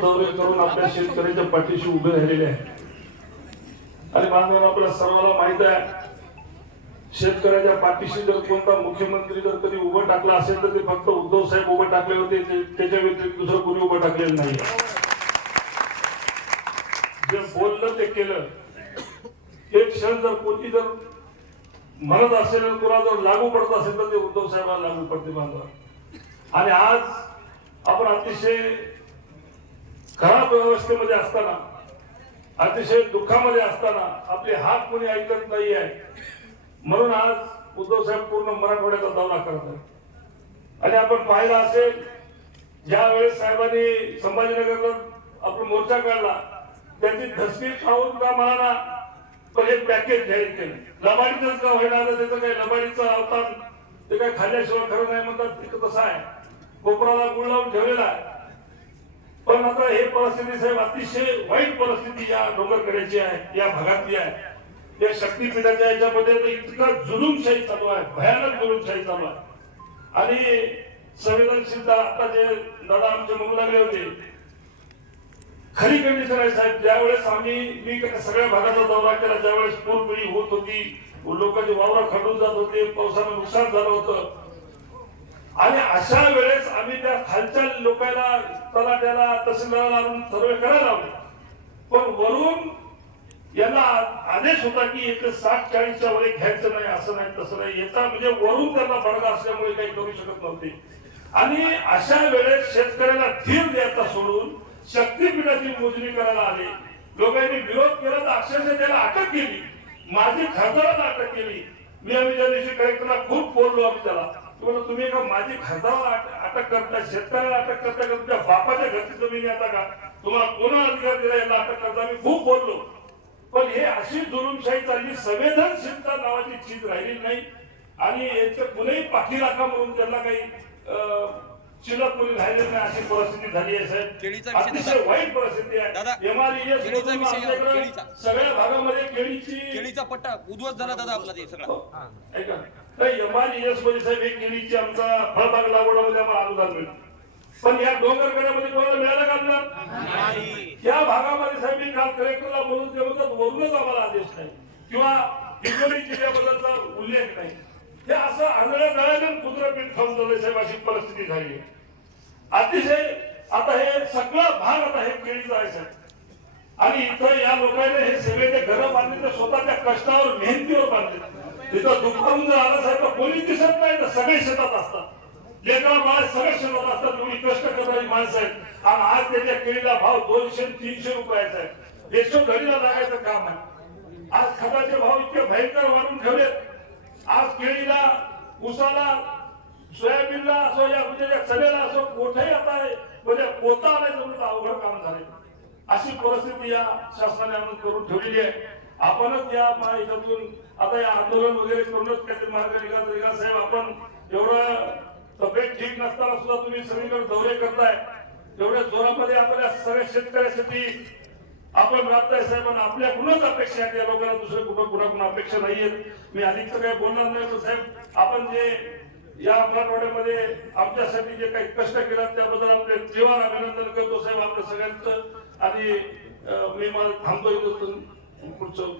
दौरे करून आपल्या शेतकऱ्याच्या पाठीशी उभे राहिलेले आहे आणि बांधवांना आपल्या सर्वांना माहीत आहे शेतकऱ्याच्या पाठीशी जर कोणता मुख्यमंत्री जर कधी उभं टाकला असेल तर ते फक्त उद्धव साहेब उभं टाकले होते त्याच्या व्यतिरिक्त दुसरं कोणी उभं टाकलेलं नाही जे बोललं ते केलं. एक क्षण जर कोणी जर म्हणत असेल आणि जर लागू पडत असेल तर ते उद्धव साहेबांना लागू पडते बांधवा. आणि आज आपण अतिशय खराब व्यवस्थेमध्ये असताना अतिशय दुःखामध्ये असताना आपले हात कोणी ऐकत नाही आहे म्हणून आज उद्धव साहेब पूर्ण मराठवाड्याचा दौरा करत आहे आणि आपण पाहिलं असेल ज्या वेळेस साहेबांनी संभाजीनगरला आपला मोर्चा काढला त्याची धसकी खाऊन का म्हणा पण हे पॅकेज जाहीर केलं. लबाडीच का होईना? त्याचं काही लबाडीचं अवतार ते काय खाल्ल्याशिवाय खरं नाही म्हणतात तिथं तसं आहे. कोपराला गुळ लावून ठेवलेला आहे. पण आता हे परिस्थिती साहेब अतिशय वाईट परिस्थिती या डोंगरकड्याची आहे या भागातली आहे. या शक्तीपीठाच्या याच्यामध्ये तर इतका जुलूमशाही चालू आहे भयानक जुलूमशाही चालू आहे. आणि संवेदनशीलता आता जे दादा आमचे म्हणू लागले होते. खरी कंडिशन आहे साहेब ज्यावेळेस आम्ही मी सगळ्या भागाचा दौरा केला ज्यावेळेस पूरपिढी होत होती लोकांची वावर खडून जात होते पावसानं नुकसान झालं होतं. आणि अशा वेळेस आम्ही त्या खालच्या लोकांना तलाट्याला तहसीलदाराला आणून सर्वे करायला लावले. पण वरून यांना आदेश होता की एक साठ चाळीसच्या वर घ्यायचं नाही असं नाही तसं नाही. याचा म्हणजे वरून त्यांना बडगा असल्यामुळे काही करू शकत नव्हते. आणि अशा वेळेस शेतकऱ्याला धीर द्यायचा सोडून शक्तीपीठाची मोजणी करायला आले. लोकांनी विरोध केला तर अक्षरशः त्याला अटक केली. माझी खासदाराला अटक केली. मी आम्ही त्या दिवशी कलेक्टरला खूप बोललो आम्ही त्याला. की म्हणलं, तुम्ही का माझी खासदाराला अट- अटक करता शेतकऱ्याला अटक करता का? तुमच्या बापाच्या घरची जमीन आता का? तुम्हाला कोणा अधिकार दिला याला अटक करता? मी खूप बोललो. पण हे अशी जुलूमशाही चालली संवेदनशीलता नावाची चीज राहिली नाही. आणि यांच्या कुणीही पाठीराखा म्हणून त्यांना काही अं, शिल्लक कोणी राहिले नाही अशी परिस्थिती झाली आहे केळीचा साहेब विषय अतिशय. वाईट परिस्थिती आहे. एमआरईएस केळीचा विषय आहे, आमच्याकडे केळीचा. सगळ्या भागामध्ये केळीची केळीचा पट्टा उद्ध्वस्त झाला दादा आपला ते सगळा. हो. ऐका. एमआरईएसमध्ये साहेब एक केळीची आमचा फळबाग लागवडामध्ये आम्हाला अनुदान मिळतं. पण या डोंगरकड्यामध्ये कोणाला मिळालं का अनुदान या भागामध्ये साहेब मी काल कलेक्टरला बोलून ते म्हणतात वरूनच आम्हाला आदेश नाही. किंवा हिंगोली जिल्ह्याबद्दलचा उल्लेख नाही. हे असं आंधळ्या दळ्यानं कुत्र्यापीठ खाऊन झालं साहेब अशी परिस्थिती झाली अतिशय आता हे सगळं भाग आता हे केळीचं आहे साहेब. आणि इथं या लोकांनी हे सगळे ते घरं बांधले तर स्वतःच्या कष्टावर मेहनतीवर बांधले. तिथं दुपारून जर आला साहेब कोणी दिसत नाही तर सगळे शेतात असतात. लेकरा बाळ सगळे शेतात असतात एवढी कष्ट करणारी माणसं आहेत. आणि आज त्याच्या केळीला भाव दोनशे तीनशे रुपयाचा आहे. देशो घरीला लागायचं काम आहे. आज खताचे भाव इतके भयंकर वाढून ठेवलेत. आज केळीला उसाला सोयाबीनला असो या म्हणजे चलेला असो कोठेही आता म्हणजे पोता आलाय म्हणजे अवघड काम झाले अशी परिस्थिती या शासनाने करून ठेवलेली आहे. आपणच या याच्यातून आता या आंदोलन वगैरे करूनच काहीतरी मार्ग निघा निघा साहेब आपण एवढं तब्येत ठीक नसताना सुद्धा तुम्ही सगळीकडे दौरे करताय. एवढ्या जोरामध्ये आपल्या सगळ्या शेतकऱ्यासाठी आपण राबताय साहेब आणि आपल्या कुणाच अपेक्षा आहेत. या लोकांना दुसरे कुठं कुणाकडून अपेक्षा नाहीयेत. मी अधिक काही बोलणार नाही पण साहेब आपण जे या मराठवाड्यामध्ये आमच्यासाठी जे काही कष्ट केलात त्याबद्दल आपले जीवन अभिनंदन करतो साहेब आपल्या सगळ्यांचं. आणि मी मला थांबतो इथं पुढचं